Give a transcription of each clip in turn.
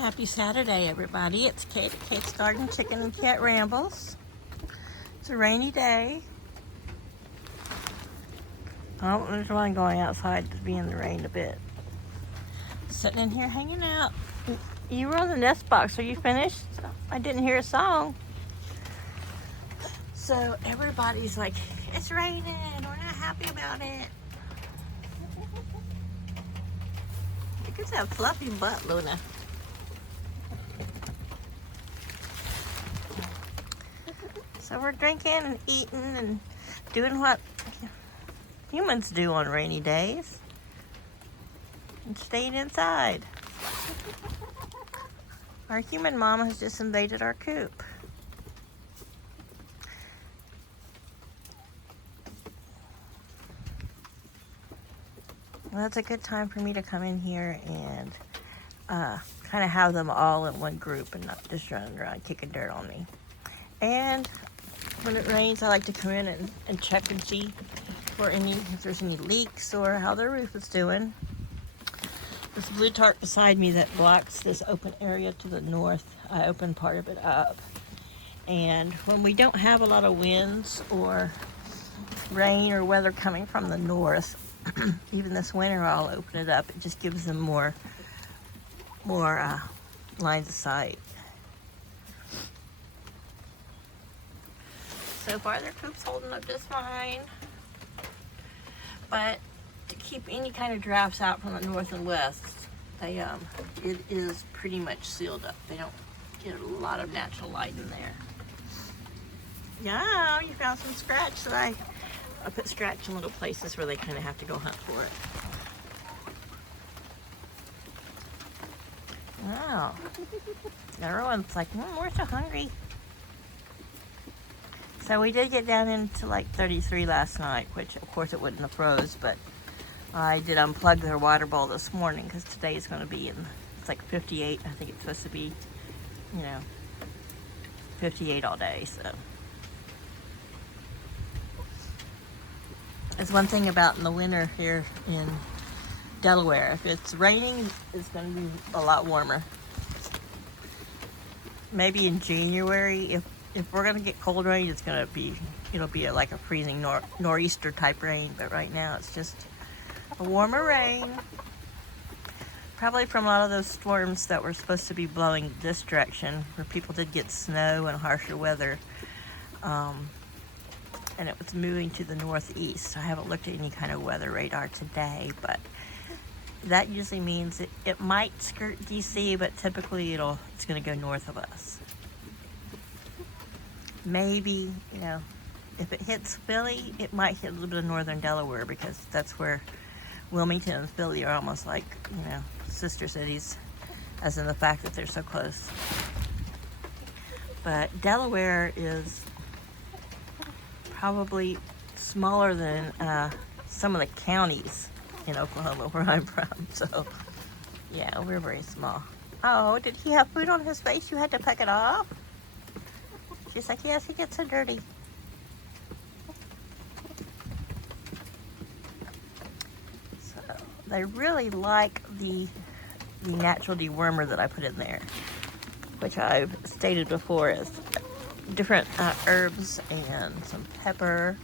Happy Saturday, everybody. It's Kate, Kate's Garden Chicken and Cat Rambles. It's a rainy day. Oh, there's one going outside to be in the rain a bit. Sitting in here hanging out. You were on the nest box. Are you finished? I didn't hear a song. So everybody's like, it's raining. We're not happy about it. Look at that fluffy butt, Luna. So we're drinking and eating and doing what humans do on rainy days. And staying inside. Our human mama has just invaded our coop. Well, that's a good time for me to come in here and kind of have them all in one group and not just running around kicking dirt on me. And when it rains, I like to come in and check and see if there's any leaks or how their roof is doing. This blue tarp beside me that blocks this open area to the north, I open part of it up. And when we don't have a lot of winds or rain or weather coming from the north, even this winter I'll open it up. It just gives them more lines of sight. So far their coop's holding up just fine. But to keep any kind of drafts out from the north and west, it is pretty much sealed up. They don't get a lot of natural light in there. Yeah, you found some scratch. So I put scratch in little places where they kind of have to go hunt for it. Wow. Everyone's like, we're so hungry. So we did get down into like 33 last night, which of course it wouldn't have froze, but I did unplug their water bowl this morning because today is going to be it's like 58. I think it's supposed to be, 58 all day, so. There's one thing about in the winter here in Delaware. If it's raining, it's going to be a lot warmer. Maybe in January, if we're going to get cold rain, it'll be like a freezing nor'easter type rain. But right now, it's just a warmer rain. Probably from a lot of those storms that were supposed to be blowing this direction, where people did get snow and harsher weather. And it was moving to the northeast. I haven't looked at any kind of weather radar today, but that usually means it might skirt DC, but typically it's going to go north of us. Maybe, if it hits Philly, it might hit a little bit of northern Delaware because that's where Wilmington and Philly are almost like, sister cities, as in the fact that they're so close. But Delaware is probably smaller than some of the counties in Oklahoma where I'm from. So, yeah, we're very small. Oh, did he have food on his face? You had to pick it off? She's like, yes, he gets so dirty. So, they really like the natural dewormer that I put in there, which I've stated before is different herbs and some pepper,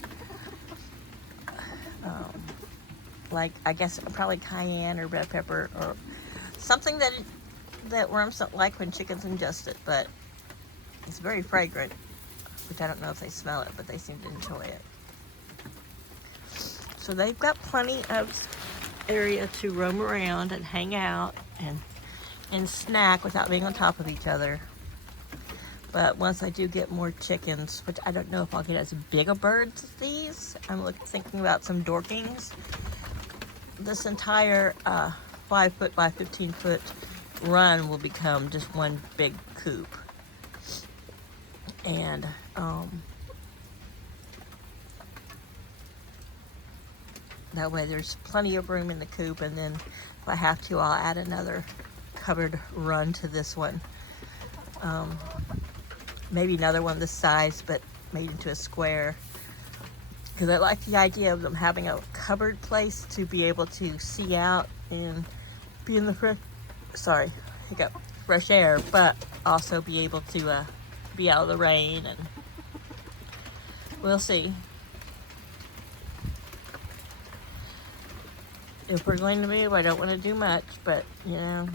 like I guess probably cayenne or red pepper or something that worms don't like when chickens ingest it, but it's very fragrant, which I don't know if they smell it, but they seem to enjoy it. So they've got plenty of area to roam around and hang out and snack without being on top of each other. But once I do get more chickens, which I don't know if I'll get as big a birds as these, I'm thinking about some Dorkings. This entire 5 foot by 15 foot run will become just one big coop. And that way there's plenty of room in the coop, and then if I have to, I'll add another covered run to this one. Maybe another one this size, but made into a square. Because I like the idea of them having a covered place to be able to see out and be in the front. Sorry, hiccup. fresh air, but also be able to be out of the rain, and we'll see. If we're going to move, I don't want to do much, but you know,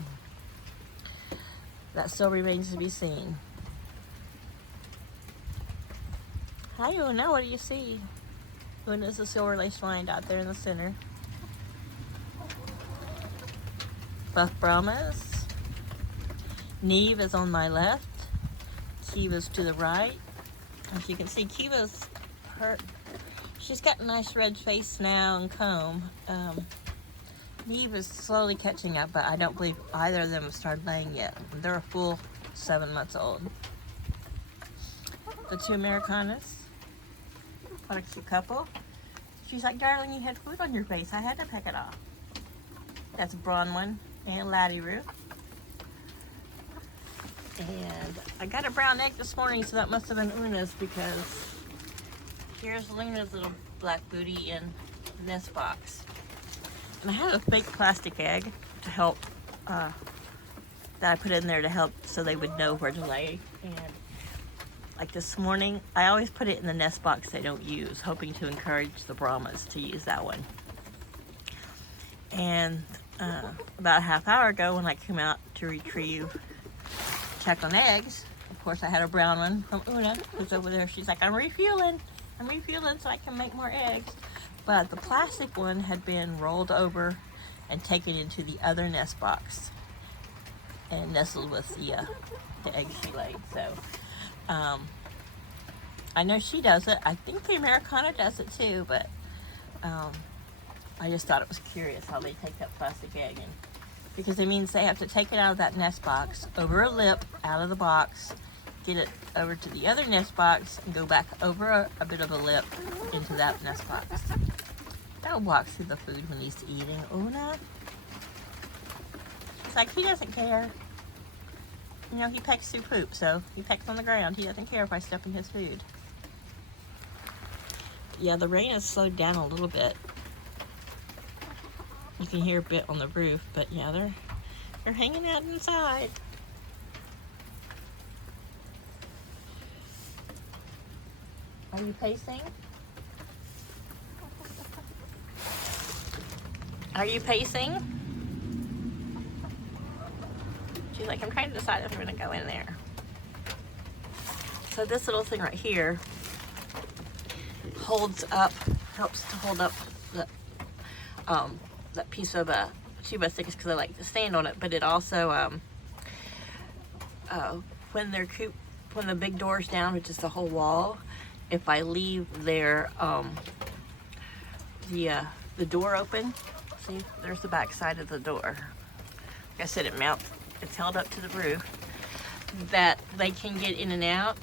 that still remains to be seen. Hi, Una, what do you see? Una's a silver lace find out there in the center. Buff Brahmas. Neve is on my left. Kiva's to the right. As you can see, Kiva's she's got a nice red face now and comb. Neve is slowly catching up, but I don't believe either of them have started laying yet. They're a full 7 months old. The two Americanas. What a cute couple. She's like, darling, you had food on your face. I had to peck it off. That's Bronwyn and Laddie-Roo. And I got a brown egg this morning, so that must have been Una's, because here's Luna's little black booty in the nest box. And I have a fake plastic egg to help, that I put in there to help so they would know where to lay. And like this morning, I always put it in the nest box they don't use, hoping to encourage the Brahmas to use that one. And about a half hour ago, when I came out to check on eggs, of course I had a brown one from Una, who's over there. She's like, I'm refueling so I can make more eggs. But the plastic one had been rolled over and taken into the other nest box and nestled with the eggs she laid. So I know she does it. I think the Americana does it too, but I just thought it was curious how they take that plastic egg in, because it means they have to take it out of that nest box, over a lip, out of the box, get it over to the other nest box, and go back over a bit of a lip into that nest box. Don't walk through the food when he's eating, Una. It's like, he doesn't care. You know, he pecks through poop, so he pecks on the ground. He doesn't care if I step in his food. Yeah, the rain has slowed down a little bit. You can hear a bit on the roof, but yeah, they're hanging out inside. Are you pacing? Are you pacing? She's like, I'm trying to decide if I'm gonna go in there. So this little thing right here helps to hold up that piece of 2x6 because I like to stand on it, but it also when the big door's down, which is the whole wall, if I leave the door open, see, there's the back side of the door. Like I said, it's held up to the roof, that they can get in and out,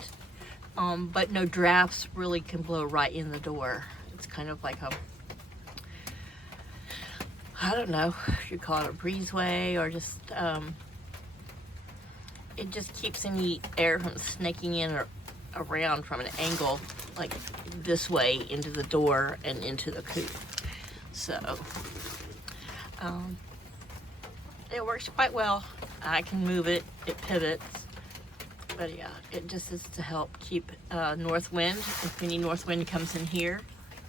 but no drafts really can blow right in the door. It's kind of like I don't know if you call it a breezeway, or just it just keeps any air from snaking in or around from an angle like this way into the door and into the coop. So it works quite well. I can move it, it pivots, but yeah, it just is to help keep north wind. If any north wind comes in here,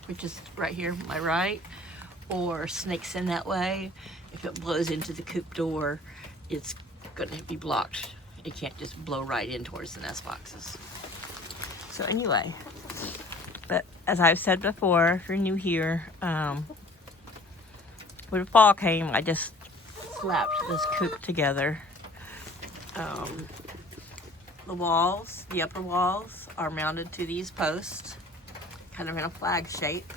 which is right here, my right, or snakes in that way, if it blows into the coop door, it's going to be blocked. It can't just blow right in towards the nest boxes. So anyway, but as I've said before, if you're new here, when fall came, I just slapped this coop together. The upper walls are mounted to these posts, kind of in a flag shape.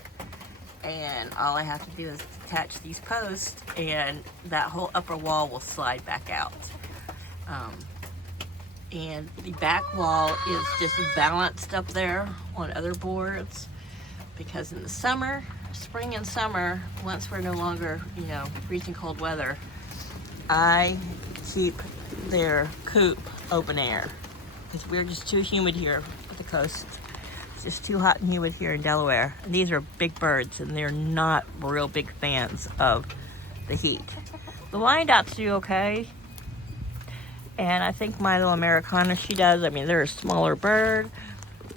And all I have to do is attach these posts, and that whole upper wall will slide back out. And the back wall is just balanced up there on other boards, because in the spring and summer, once we're no longer, freezing cold weather, I keep their coop open air, because we're just too humid here at the coast. It's just too hot and humid here in Delaware. And these are big birds, and they're not real big fans of the heat. The Wyandottes do okay. And I think my little Americana, she does. I mean, they're a smaller bird.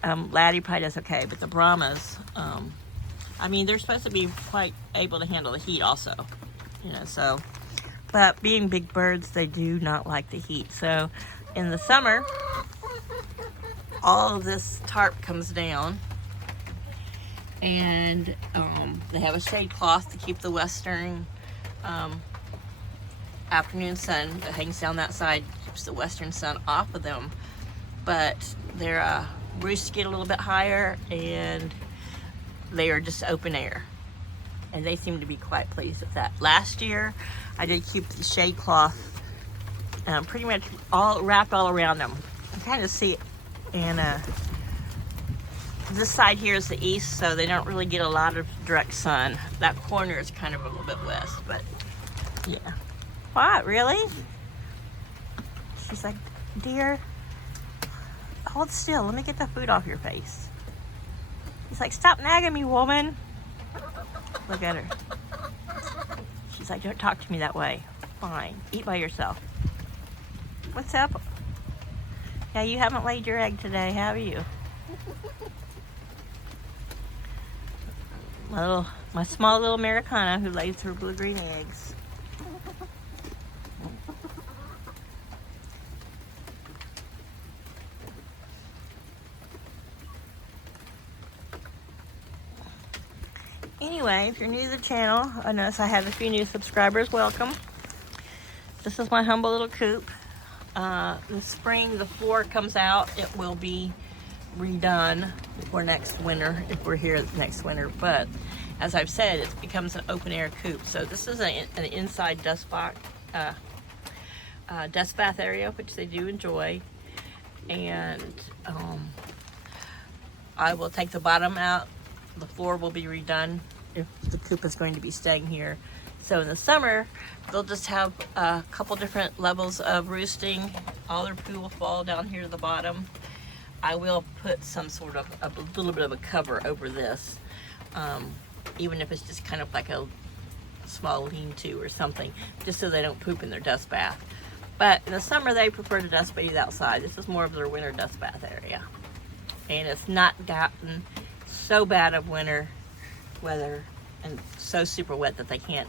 Laddie probably does okay, but the Brahmas, I mean, they're supposed to be quite able to handle the heat also, you know, so. But being big birds, they do not like the heat. So in the summer, all of this tarp comes down, and they have a shade cloth to keep the western afternoon sun that hangs down that side, keeps the western sun off of them. But their roosts get a little bit higher, and they are just open air, and they seem to be quite pleased with that. Last year I did keep the shade cloth pretty much all wrapped all around them. You kind of see it. And this side here is the east, so they don't really get a lot of direct sun. That corner is kind of a little bit west, but yeah. What, really? She's like, dear, hold still, let me get the food off your face. He's like, stop nagging me, woman. Look at her. She's like, don't talk to me that way. Fine, eat by yourself. What's up? Yeah, you haven't laid your egg today, have you? My small little Americana who lays her blue-green eggs. Anyway, if you're new to the channel, I notice I have a few new subscribers. Welcome. This is my humble little coop. This spring, the floor comes out. It will be redone for next winter, if we're here next winter. But as I've said, it becomes an open air coop. So this is an inside dust bath area, which they do enjoy. And I will take the bottom out. The floor will be redone if the coop is going to be staying here. So in the summer, they'll just have a couple different levels of roosting. All their poo will fall down here to the bottom. I will put some sort of a little bit of a cover over this, even if it's just kind of like a small lean-to or something, just so they don't poop in their dust bath. But in the summer, they prefer to dust bathe outside. This is more of their winter dust bath area. And it's not gotten so bad of winter weather and so super wet that they can't,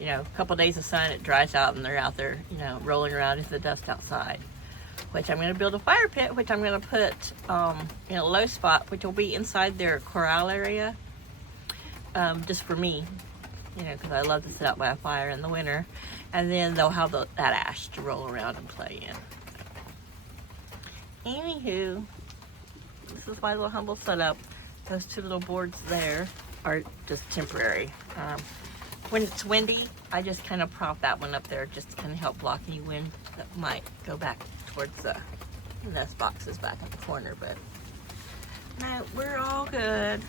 you know, a couple days of sun, it dries out and they're out there, you know, rolling around in the dust outside. Which I'm going to build a fire pit, which I'm going to put in a low spot, which will be inside their corral area, just for me, you know, because I love to sit out by a fire in the winter. And then they'll have that ash to roll around and play in. Anywho, this is my little humble setup. Those two little boards there are just temporary. When it's windy, I just kind of prop that one up there just to kind of help block any wind that might go back towards the nest boxes back in the corner. But no, we're all good.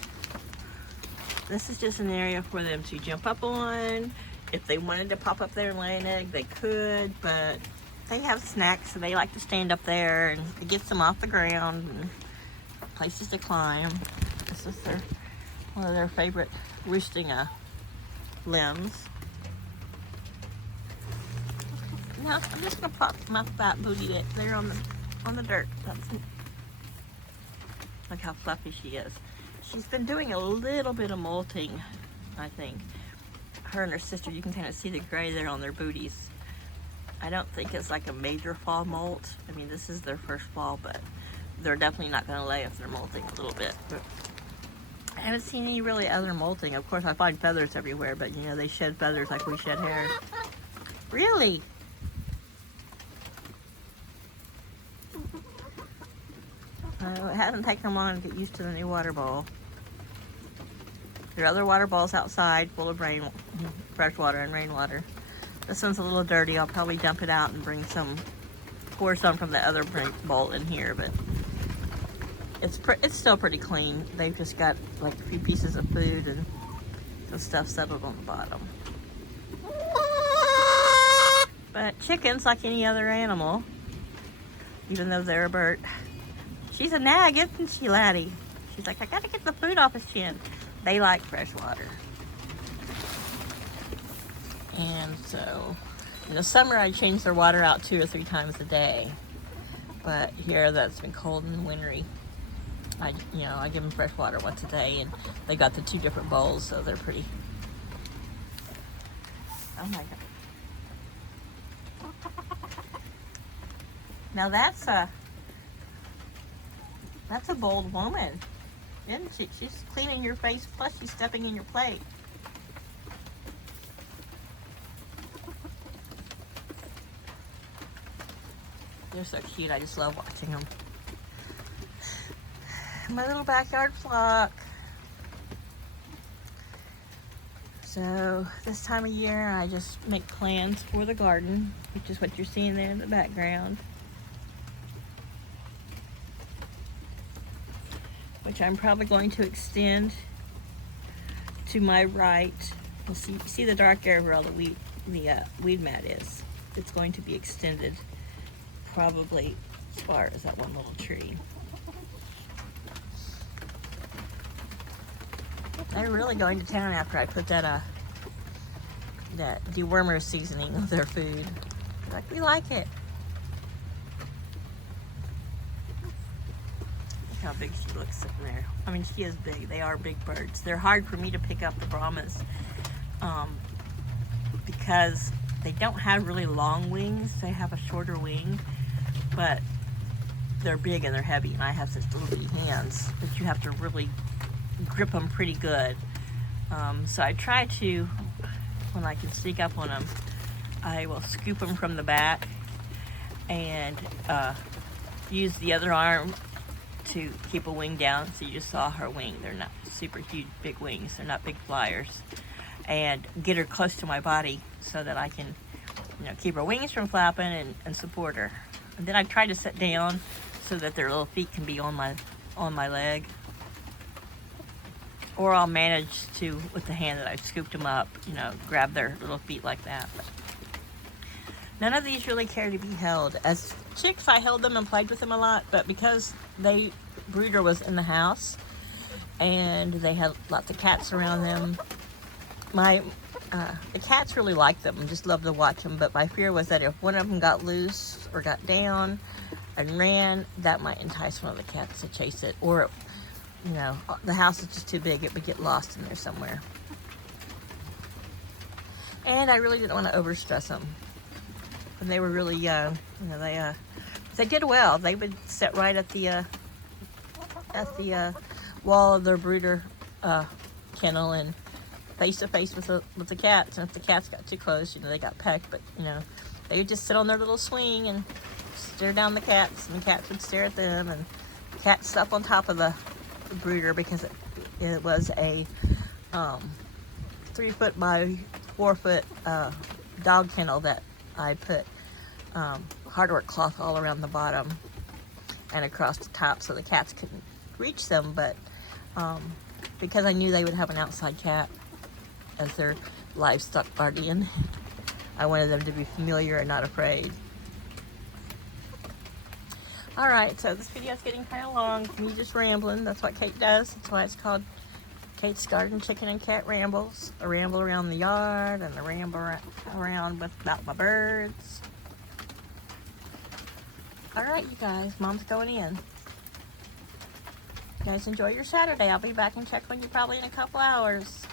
This is just an area for them to jump up on. If they wanted to pop up there and lay an egg, they could, but they have snacks, so they like to stand up there, and it gets them off the ground and places to climb. This is one of their favorite roosting limbs. Now I'm just gonna pop my fat booty there on the dirt. Look how fluffy she is. She's been doing a little bit of molting, I think. Her and her sister, you can kind of see the gray there on their booties. I don't think it's like a major fall molt. I mean, this is their first fall, but they're definitely not going to lay if they're molting a little bit. But I haven't seen any really other molting. Of course, I find feathers everywhere, but you know, they shed feathers like we shed hair. Really? It hasn't taken them long to get used to the new water bowl. There are other water bowls outside full of fresh water and rainwater. This one's a little dirty. I'll probably dump it out and pour some from the other bowl in here, but it's still pretty clean. They've just got like a few pieces of food and some stuff settled on the bottom. But chickens, like any other animal, even though they're a bird, she's a nag, isn't she, Laddie? She's like, I gotta get the food off his chin. They like fresh water. And so In the summer, I change their water out 2 or 3 times a day. But here, that's been cold and wintry. I give them fresh water once a day, and they got the 2 different bowls, so they're pretty. Oh my God. Now that's a bold woman, isn't she? She's cleaning your face, plus she's stepping in your plate. They're so cute. I just love watching them. My little backyard flock. So this time of year, I just make plans for the garden, which is what you're seeing there in the background. Which I'm probably going to extend to my right. You see the dark area where all the weed mat is. It's going to be extended probably as far as that one little tree. They're really going to town after I put that dewormer seasoning on their food. Like, we like it. Look how big she looks sitting there. I mean, she is big. They are big birds. They're hard for me to pick up, the Brahmas, because they don't have really long wings. They have a shorter wing, but they're big and they're heavy, and I have such little bitty hands that you have to really grip them pretty good. So I try to, when I can sneak up on them, I will scoop them from the back and use the other arm to keep a wing down. So you just saw her wing. They're not super huge, big wings. They're not big flyers. And get her close to my body so that I can, keep her wings from flapping and support her. And then I try to sit down so that their little feet can be on my leg. Or I'll manage to, with the hand that I've scooped them up, grab their little feet like that. But none of these really care to be held. As chicks, I held them and played with them a lot, but because brooder was in the house and they had lots of cats around them, the cats really liked them and just loved to watch them. But my fear was that if one of them got loose or got down and ran, that might entice one of the cats to chase it, or the house is just too big, it would get lost in there somewhere. And I really didn't want to overstress them. When they were really young, they did well. They would sit right at the wall of their brooder kennel and face to face with the cats. And if the cats got too close, they got pecked. But they would just sit on their little swing and stare down the cats, and the cats would stare at them. And the cats slept on top of the brooder because it was a 3-foot by 4-foot dog kennel that I put hardware cloth all around the bottom and across the top so the cats couldn't reach them. But because I knew they would have an outside cat as their livestock guardian, I wanted them to be familiar and not afraid. Alright, so this video is getting kind of long. Me just rambling. That's what Kate does. That's why it's called Kate's Garden Chicken and Cat Rambles. I ramble around the yard and I ramble around about my birds. Alright, you guys. Mom's going in. You guys enjoy your Saturday. I'll be back and check on you probably in a couple hours.